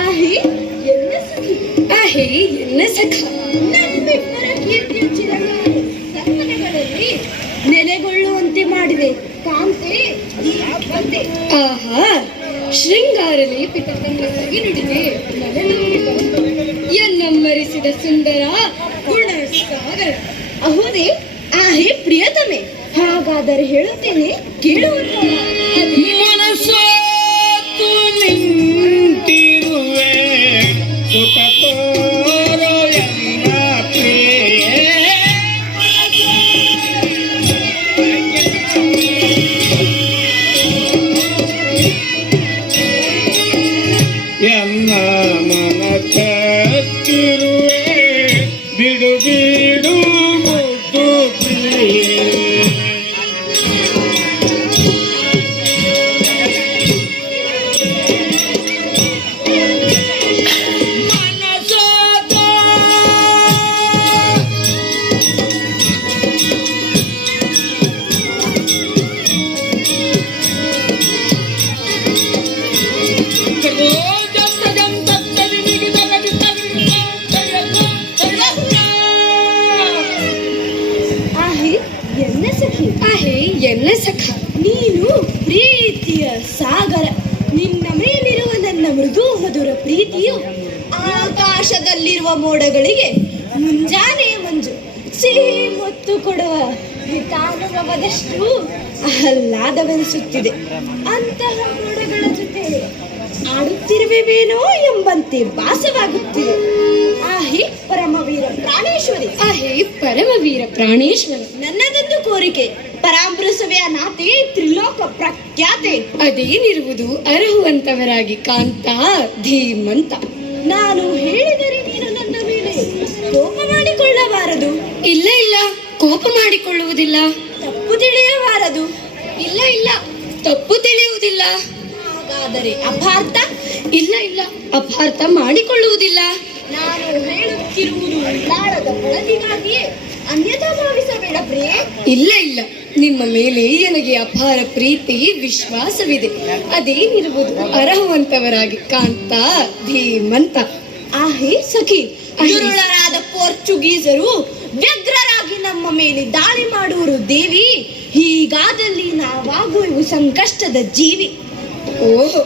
ಆಹೆ ಎನ್ನ ಸಖಿ, ಆಹೆ ಎನ್ನ ಸಖ, ನಮ್ಮಿಬ್ಬರ ಕೀರ್ತಿಯ ಚಿರಕಾಲ ಸಮ್ಮನೆಗಳಲ್ಲಿ ನೆಲೆಗೊಳ್ಳುವಂತೆ ಮಾಡಿದೆ ಕಾಂತೆ ಈ ಬಂದೆ. ಆಹಾ, ಶೃಂಗಾರ ಲೇಪಿತ ಕಣ್ಣಾಗಿ ನುಡಿದೆ ಎನ್ನಮ್ಮರಿಸಿದ ಸುಂದರ ಗುಣ ಸಾಗರ. ಅಹುದೇ ಆಹೆ ಪ್ರಿಯತಮೆ, ಹಾಗಾದರೆ ಹೇಳುತ್ತೇನೆ ಕೇಳುವಂತ. ಮನಸ್ಸು ನಿಂತಿರುವೆ ಸುಖ ತೋರೋ ಎನ್ನ ಪ್ರಿಯೆ, ಎನ್ನ ಮನ ಕತ್ತಿರುವೆ ಬಿಡು ಬಿಡು ಮುದ್ದು ಪ್ರಿಯೆ. ಎನ್ನ ಸಖ, ನೀನು ಪ್ರೀತಿಯ ಸಾಗರ. ನಿನ್ನ ಮೇಲಿರುವ ನನ್ನ ಮೃದು ಮಧುರ ಪ್ರೀತಿಯು ಆಕಾಶದಲ್ಲಿರುವ ಮೋಡಗಳಿಗೆ ಮುಂಜಾನೆಯ ಮಂಜು ಸಿಹಿ ಹೊತ್ತು ಕೊಡುವ ಹಿತಾನುಭವದಷ್ಟು ಆಹ್ಲಾದವೆನಿಸುತ್ತಿದೆ. ಅಂತಹ ಮೋಡಗಳ ಜೊತೆ ಆಡುತ್ತಿರುವೆವೇನೋ ಎಂಬಂತೆ ಭಾಸವಾಗುತ್ತಿದೆ. ಆಹಿ ಪರಮವೀರ ಪ್ರಾಣೇಶ್ವರಿ, ಆಹಿ ಪರಮವೀರ ಪ್ರಾಣೇಶ್ವರಿ, ನನ್ನದೊಂದು ಕೋರಿಕೆ. ಪರಾಮೃಸವೆಯ ನಾತೆ ತ್ರಿಲೋಕ ಪ್ರಖ್ಯಾತೆ. ಅದೇನಿರುವುದು ಅರ್ಹುವಂತವರಾಗಿ ಕಾಂತ ಧೀಮಂತ. ನಾನು ಹೇಳಿದರೆ ನೀನು ನನ್ನ ಮೇಲೆ ಕೋಪ ಮಾಡಿಕೊಳ್ಳಬಾರದು. ಇಲ್ಲ ಇಲ್ಲ, ಕೋಪ ಮಾಡಿಕೊಳ್ಳುವುದಿಲ್ಲ. ತಪ್ಪು ತಿಳಿಯಬಾರದು. ಇಲ್ಲ ಇಲ್ಲ, ತಪ್ಪು ತಿಳಿಯುವುದಿಲ್ಲ. ಹಾಗಾದರೆ ಅಪಾರ್ಥ? ಇಲ್ಲ ಇಲ್ಲ, ಅಪಾರ್ಥ ಮಾಡಿಕೊಳ್ಳುವುದಿಲ್ಲ. ನಾನು ಹೇಳುತ್ತಿರುವುದು ಲಾಳದ ಕೊಳದಿಗಾಗಿಯೇ, ಅನ್ಯಥಾ ಭಾವಿಸಬೇಡ ಪ್ರಿಯೆ. ಇಲ್ಲ ಇಲ್ಲ, ನಿಮ್ಮ ಮೇಲೆ ನನಗೆ ಅಪಾರ ಪ್ರೀತಿ ವಿಶ್ವಾಸವಿದೆ. ಅದೇನಿರುವುದು ಅರ್ಹುವಂತವರಾಗಿ ಕಾಂತ ಧೀಮಂತ. ಆಹೇ ಸಖಿ, ದುರುಳರಾದ ಪೋರ್ಚುಗೀಸರು ವ್ಯಗ್ರರಾಗಿ ನಮ್ಮ ಮೇಲೆ ದಾಳಿ ಮಾಡುವರು ದೇವಿ. ಹೀಗಾದಲ್ಲಿ ನಾವಾಗುವೆವು ಸಂಕಷ್ಟದ ಜೀವಿ. ಓಹೋ,